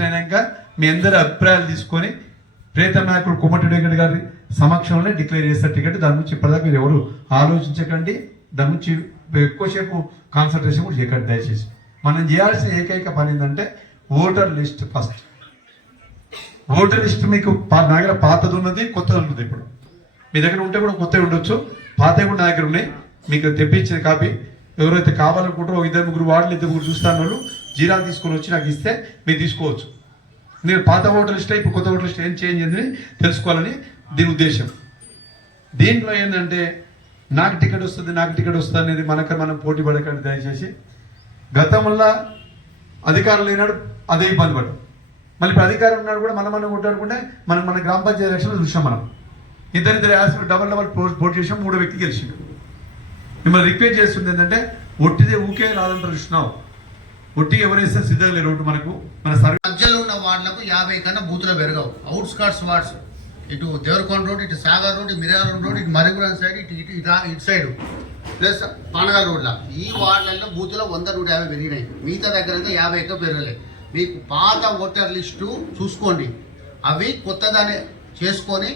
Verification అయినాక మీ అందరి అభిప్రాయాలు తీసుకొని ప్రియతమ నాయకుడు కోమటిరెడ్డి వెంకట గారి సమక్షంలో డిక్లేర్ చేస్తారు టికెట్. దాని గురించి ఇప్పటిదాకా మీరు ఎవరు ఆలోచించకండి, దాని నుంచి ఎక్కువసేపు కాన్సన్ట్రేషన్ కూడా చేయకండి దయచేసి. మనం చేయాల్సిన ఏకైక పని ఏంటంటే voter list first. Voter list మీకు నా దగ్గర పాతది ఉన్నది, కొత్తది ఉన్నది. ఇప్పుడు మీ దగ్గర ఉంటే కూడా కొత్తవి ఉండొచ్చు, పాతవి కూడా నా దగ్గర ఉన్నాయి. మీకు తెప్పించిన కాపీ ఎవరైతే కావాలనుకుంటారో 2-3 వార్డులు 2-3 చూస్తాను వాళ్ళు జీరా తీసుకొని వచ్చి నాకు ఇస్తే మీరు తీసుకోవచ్చు. నేను పాత ఓటర్ లిస్ట్ ఇప్పుడు కొత్త ఓటర్ లిస్ట్ ఏం చేంజ్ అయిందని తెలుసుకోవాలని దీని ఉద్దేశం. దీంట్లో ఏంటంటే నాకు టికెట్ వస్తుంది అనేది మనం పోటీ పడకండి దయచేసి. గతంలో అధికారం లేనాడు అదే ఇబ్బంది పడ్డాం. మళ్ళీ ఇప్పుడు అధికారం ఉన్నాడు కూడా మనం కొట్టాడుకుంటే మన గ్రామ పంచాయతీ ఎలక్షన్లు చూసాం. మనం ఇద్దరు యాసిడ్ డబల్ పోటీ చేసాం, 3వ వ్యక్తి గెలిచిండు. మిమ్మల్ని రిక్వెస్ట్ చేస్తుంది ఏంటంటే ఒట్టిదే ఊకే రాదంటారు చూసినావు, ఒట్టి ఎవరైతే సిద్ధంగా లేరు ఓటు మనకు. మన మధ్యలో ఉన్న వార్డులకు 50 కన్నా బూతులు పెరగవు. అవుట్స్కర్ట్స్ వార్డ్స్, ఇటు దేవరకొండ రోడ్, ఇటు సాగర్ రోడ్, మిరారం రోడ్, ఇటు మరిపురం సైడ్, ఇటు సైడ్ ప్లస్ పానగల్ రోడ్ల ఈ వార్డులలో బూతులో 100-150 పెరిగినాయి. మిగతా దగ్గర అయితే 50 ఎక్కువ పెరగలేదు. మీకు పాత ఓటర్ లిస్టు చూసుకోండి, అవి కొత్తదాన్ని చేసుకొని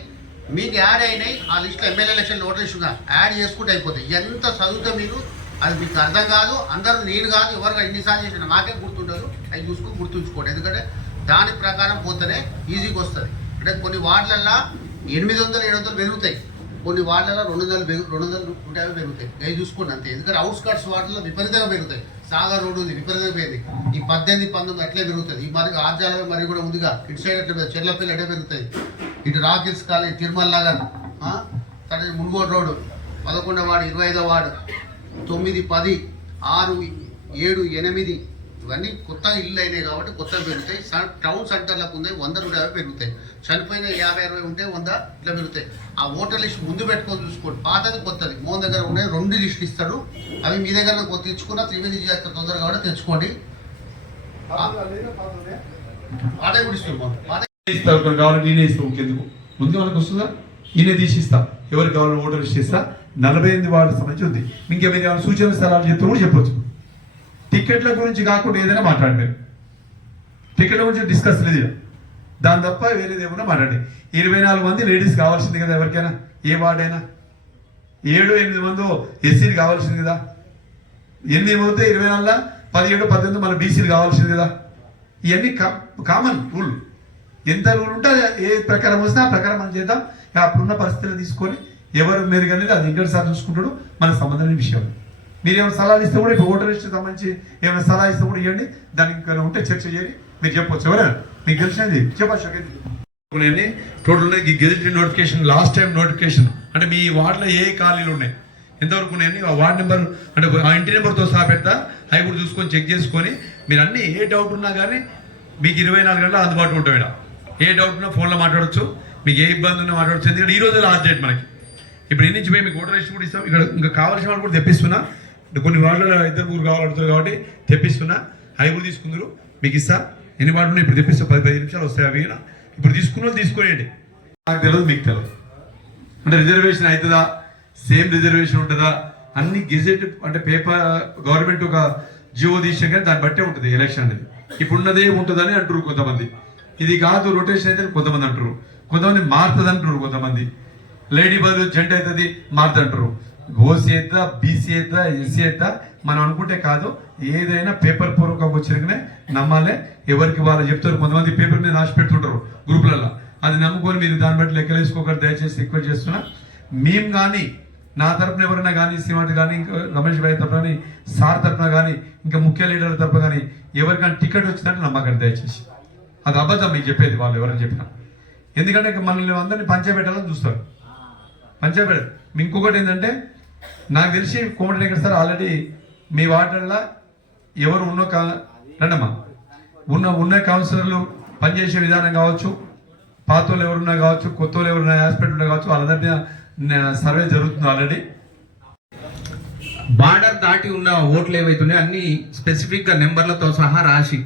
మీకు యాడ్ అయినాయి. ఆ లిస్టులో ఎమ్మెల్యే ఎలక్షన్ ఓటర్ లిస్టుగా యాడ్ చేసుకుంటే అయిపోతాయి. ఎంత చదివితే మీరు అది మీకు అర్థం కాదు. అందరూ నేను కాదు ఎవరుగా ఎన్నిసార్లు చేసిన మాకే గుర్తుండదు. అవి చూసుకుని గుర్తుంచుకోండి, ఎందుకంటే దాని ప్రకారం పోతేనే ఈజీగా వస్తుంది. అంటే కొన్ని వార్డులల్లో 800-700 పెరుగుతాయి, కొన్ని వార్డులలో 200-150 పెరుగుతాయి. అవి చూసుకోండి అంతే. ఎందుకంటే అవుట్స్కర్ట్స్ వార్డులో విపరీతంగా పెరుగుతాయి. సాగర్ రోడ్డు ఉంది, విపరీతంగా పెరిగింది. ఈ 18-19 అట్లే పెరుగుతుంది. ఈ మరి ఆర్జాల మరి కూడా ఉందిగా, ఇటు సైడ్ అట్లా చెర్లపల్లి అట్లే పెరుగుతుంది. ఇటు రాకిల్స్ కాలేజ్, తిరుమల నగర్, మున్గోడు రోడ్డు, 11వ వార్డు, 25వ వార్డు, 9, 10, 6, 7, 8 ఇవన్నీ కొత్తగా ఇల్లు అయినాయి కాబట్టి కొత్తగా పెరుగుతాయి. టౌన్ సెంటర్లకు ఉన్నాయి 100-150 పెరుగుతాయి. చనిపోయిన 50-60 ఉంటే 100 ఇట్లా పెరుగుతాయి. ఆ ఓటర్ లిస్ట్ ముందు పెట్టుకొని చూసుకోండి. పాతది కొత్తది మోహన్ దగ్గర ఉన్నాయి, 2 లిస్టులు ఇస్తాడు. అవి మీ దగ్గర తెచ్చుకున్న త్రివేది చేస్తారు తొందరగా కూడా తెచ్చుకోండి. పాత కూడా ఇస్తాం కావాలి, నేనే ఇస్తాం. ఇంకెందుకు ముందు మనకు వస్తుందా, నేనే తీసిస్తా. ఎవరికి కావాలి ఓటర్ లిస్ట్ ఇస్తా. 48 వార్డులకు సంబంధించి ఉంది. ఇంకేమైనా సూచన స్థలాలు చెప్తే కూడా చెప్పవచ్చు. టికెట్ల గురించి కాకుండా ఏదైనా మాట్లాడండి. టికెట్ల గురించి డిస్కస్ లేదు, దాని తప్ప వేరేది ఏమన్నా మాట్లాడండి. 24 మంది లేడీస్ కావాల్సింది కదా ఎవరికైనా, ఏ వార్డైనా. 7-8 మంది ఎస్సీలు కావాల్సింది కదా. 8 మంది 24, 17-18 మన బీసీలు కావాల్సింది కదా. ఇవన్నీ కామన్ రూల్. ఎంత రూల్ ఉంటే ఏ ప్రకారం వస్తే ఆ ప్రకారం మనం చేద్దాం. అప్పుడున్న పరిస్థితులు తీసుకొని ఎవరు మెరుగు అనేది అది ఇంటర్ సార్ చూసుకుంటాడు, మనకు సంబంధమైన విషయం. మీరు ఏమైనా సలహాలు ఇస్తే కూడా ఇప్పుడు ఓటర్ లిస్ట్ సంబంధించి ఏమైనా సలహా ఇస్తే కూడా ఇవ్వండి. దానికి ఉంటే చర్చ చేయండి, మీరు చెప్పవచ్చు. ఎవరైనా మీకు తెలిసినది చెప్పండి. Total gazetted notification, last time notification అంటే మీ వార్డులో ఏ ఖాళీలు ఉన్నాయి, ఎంతవరకు ఉన్నాయని ఆ వార్డు నెంబర్ అంటే ఆ ఇంటి నెంబర్తో సహా పెడతా. అవి కూడా చూసుకొని చెక్ చేసుకొని మీరు అన్ని ఏ డౌట్ ఉన్నా కానీ మీకు 24 గంటలు అందుబాటులో ఉంటాయి. ఏ డౌట్ ఉన్నా ఫోన్లో మాట్లాడచ్చు, మీకు ఏ ఇబ్బంది ఉన్నా మాట్లాడచ్చు. ఎందుకంటే ఈ రోజు లాస్ట్ డేట్ మనకి. ఇప్పుడు ఎన్ని నుంచి పోయి మీకు ఓటర్ లిస్ట్ కూడా ఇస్తాం. ఇక్కడ ఇంకా కావాల్సిన వాళ్ళు కూడా తెప్పిస్తున్నా. కొన్ని వార్డులలో 2-3 కావాలడుతున్నారు కాబట్టి తెప్పిస్తున్నా. అవి కూడా తీసుకుందరు, మీకు ఇస్తా. ఎన్ని వార్డులు ఇప్పుడు తెప్పిస్తా, 10-15 నిమిషాలు వస్తాయి. అవి ఇప్పుడు తీసుకున్న వాళ్ళు తీసుకోండి. నాకు తెలియదు, మీకు తెలియదు. అంటే రిజర్వేషన్ అవుతుందా, సేమ్ రిజర్వేషన్ ఉంటుందా, అన్ని గెజెట్ అంటే పేపర్ గవర్నమెంట్ ఒక జియో తీసే కానీ దాన్ని బట్టే ఉంటుంది ఎలక్షన్ అనేది. ఇప్పుడు ఉన్నదే ఉంటుందని అంటారు కొంతమంది. ఇది కాదు రొటేషన్ అయితే కొంతమంది అంటారు, కొంతమంది మారుతుంది అంటారు. కొంతమంది లేడీ బదులు జెంట్ అవుతుంది మారుతుంటారు. ఓసీ అవుతా, బీసీ అవుతా, ఎస్సీ అవుతా మనం అనుకుంటే కాదు. ఏదైనా పేపర్ పూర్వకంగా వచ్చినగానే నమ్మాలే. ఎవరికి వాళ్ళు చెప్తారు. కొంతమంది పేపర్ మీద రాసి పెడుతుంటారు గ్రూపులలో, అది నమ్ముకొని మీరు దాన్ని బట్టి లెక్కలేసుకోకండి దయచేసి రిక్వెస్ట్ చేస్తున్నా. మేము కానీ నా తరపున ఎవరైనా కానీ, శ్రీమతి కానీ, ఇంకా రమేష్ భాయ్ తరపున కానీ, సార్ తరపున కానీ, ఇంకా ముఖ్య లీడర్ల తరపున కానీ ఎవరికైనా టికెట్ వచ్చిందంటే నమ్మకండి దయచేసి. అది అబద్ధం మీకు చెప్పేది వాళ్ళు ఎవరైనా చెప్పినా. ఎందుకంటే మనల్ని అందరినీ పంచబెట్టాలని చూస్తారు. పంచబెట్ట ఇంకొకటి ఏంటంటే నాకు తెలిసి కోమటి వెంకట సార్ ఆల్రెడీ మీ వార్డుల్లో ఎవరు రండమ్మా ఉన్న కౌన్సిలర్లు పనిచేసే విధానం కావచ్చు, పాత వాళ్ళు ఎవరున్నా కావచ్చు, కొత్త వాళ్ళు ఎవరున్నా హాస్పిటల్ కావచ్చు, వాళ్ళందరినీ సర్వే జరుగుతుంది ఆల్రెడీ. బార్డర్ దాటి ఉన్న ఓట్లు ఏవైతున్నాయో అన్ని స్పెసిఫిక్గా నెంబర్లతో సహా రాసి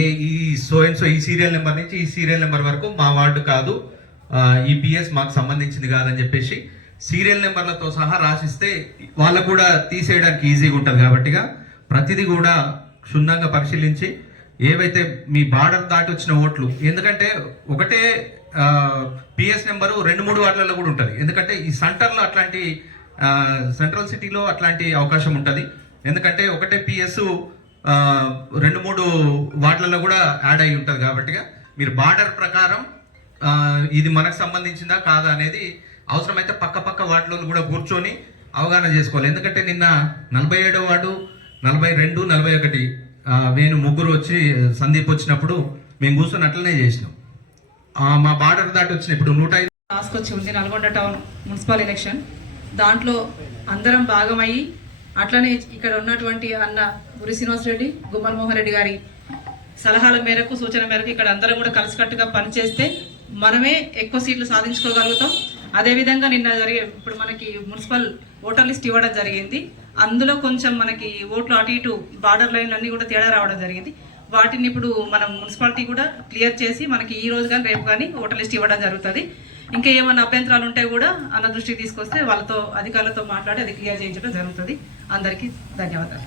ఈ ఈ సీరియల్ నెంబర్ నుంచి ఈ సీరియల్ నెంబర్ వరకు మా వార్డు కాదు, ఈ పిఎస్ మాకు సంబంధించింది కాదని చెప్పేసి సీరియల్ నెంబర్లతో సహా రాసిస్తే వాళ్ళకు కూడా తీసేయడానికి ఈజీగా ఉంటుంది. కాబట్టిగా ప్రతిదీ కూడా క్షుణ్ణంగా పరిశీలించి ఏవైతే మీ బార్డర్ దాటి వచ్చిన ఓట్లు, ఎందుకంటే ఒకటే పిఎస్ నెంబరు 2-3 వార్డులలో కూడా ఉంటుంది. ఎందుకంటే ఈ సెంటర్లో అట్లాంటి సెంట్రల్ సిటీలో అట్లాంటి అవకాశం ఉంటుంది. ఎందుకంటే ఒకటే పిఎస్ 2-3 వార్డులలో కూడా యాడ్ అయి ఉంటుంది. కాబట్టి మీరు బార్డర్ ప్రకారం ఇది మనకు సంబంధించిందా కాదా అనేది అవసరమైతే పక్క వార్డులో కూడా కూర్చొని అవగాహన చేసుకోవాలి. ఎందుకంటే నిన్న 47వ వార్డు, 42, 41 వేణు ముగ్గురు వచ్చి సందీప్ వచ్చినప్పుడు మేము కూర్చొని అట్లనే చేసినాం. మా బార్డర్ దాటి వచ్చిన ఇప్పుడు 105 రాసుకొచ్చి ఉంది నల్గొండ టౌన్ మున్సిపల్ ఎలక్షన్. దాంట్లో అందరం భాగమయ్యి అట్లనే ఇక్కడ ఉన్నటువంటి అన్న గురి శ్రీనివాసరెడ్డి, గుమ్మల్ మోహన్ రెడ్డి గారి సలహాల మేరకు, సూచన మేరకు ఇక్కడ అందరం కూడా కలిసికట్టుగా పనిచేస్తే మనమే ఎక్కువ సీట్లు సాధించుకోగలుగుతాం. అదేవిధంగా నిన్న ఇప్పుడు మనకి మున్సిపల్ ఓటర్ లిస్ట్ ఇవ్వడం జరిగింది. అందులో కొంచెం మనకి ఓట్లు అటు ఇటు బార్డర్ లైన్ అన్నీ కూడా తేడా రావడం జరిగింది. వాటిని ఇప్పుడు మనం మున్సిపాలిటీ కూడా క్లియర్ చేసి మనకి ఈ రోజు కానీ రేపు కానీ ఓటర్ లిస్ట్ ఇవ్వడం జరుగుతుంది. ఇంకా ఏమైనా అభ్యంతరాలు ఉంటే కూడా అన్న దృష్టికి తీసుకొస్తే వాళ్ళతో అధికారులతో మాట్లాడి అది క్లియర్ చేయించడం జరుగుతుంది. అందరికీ ధన్యవాదాలు.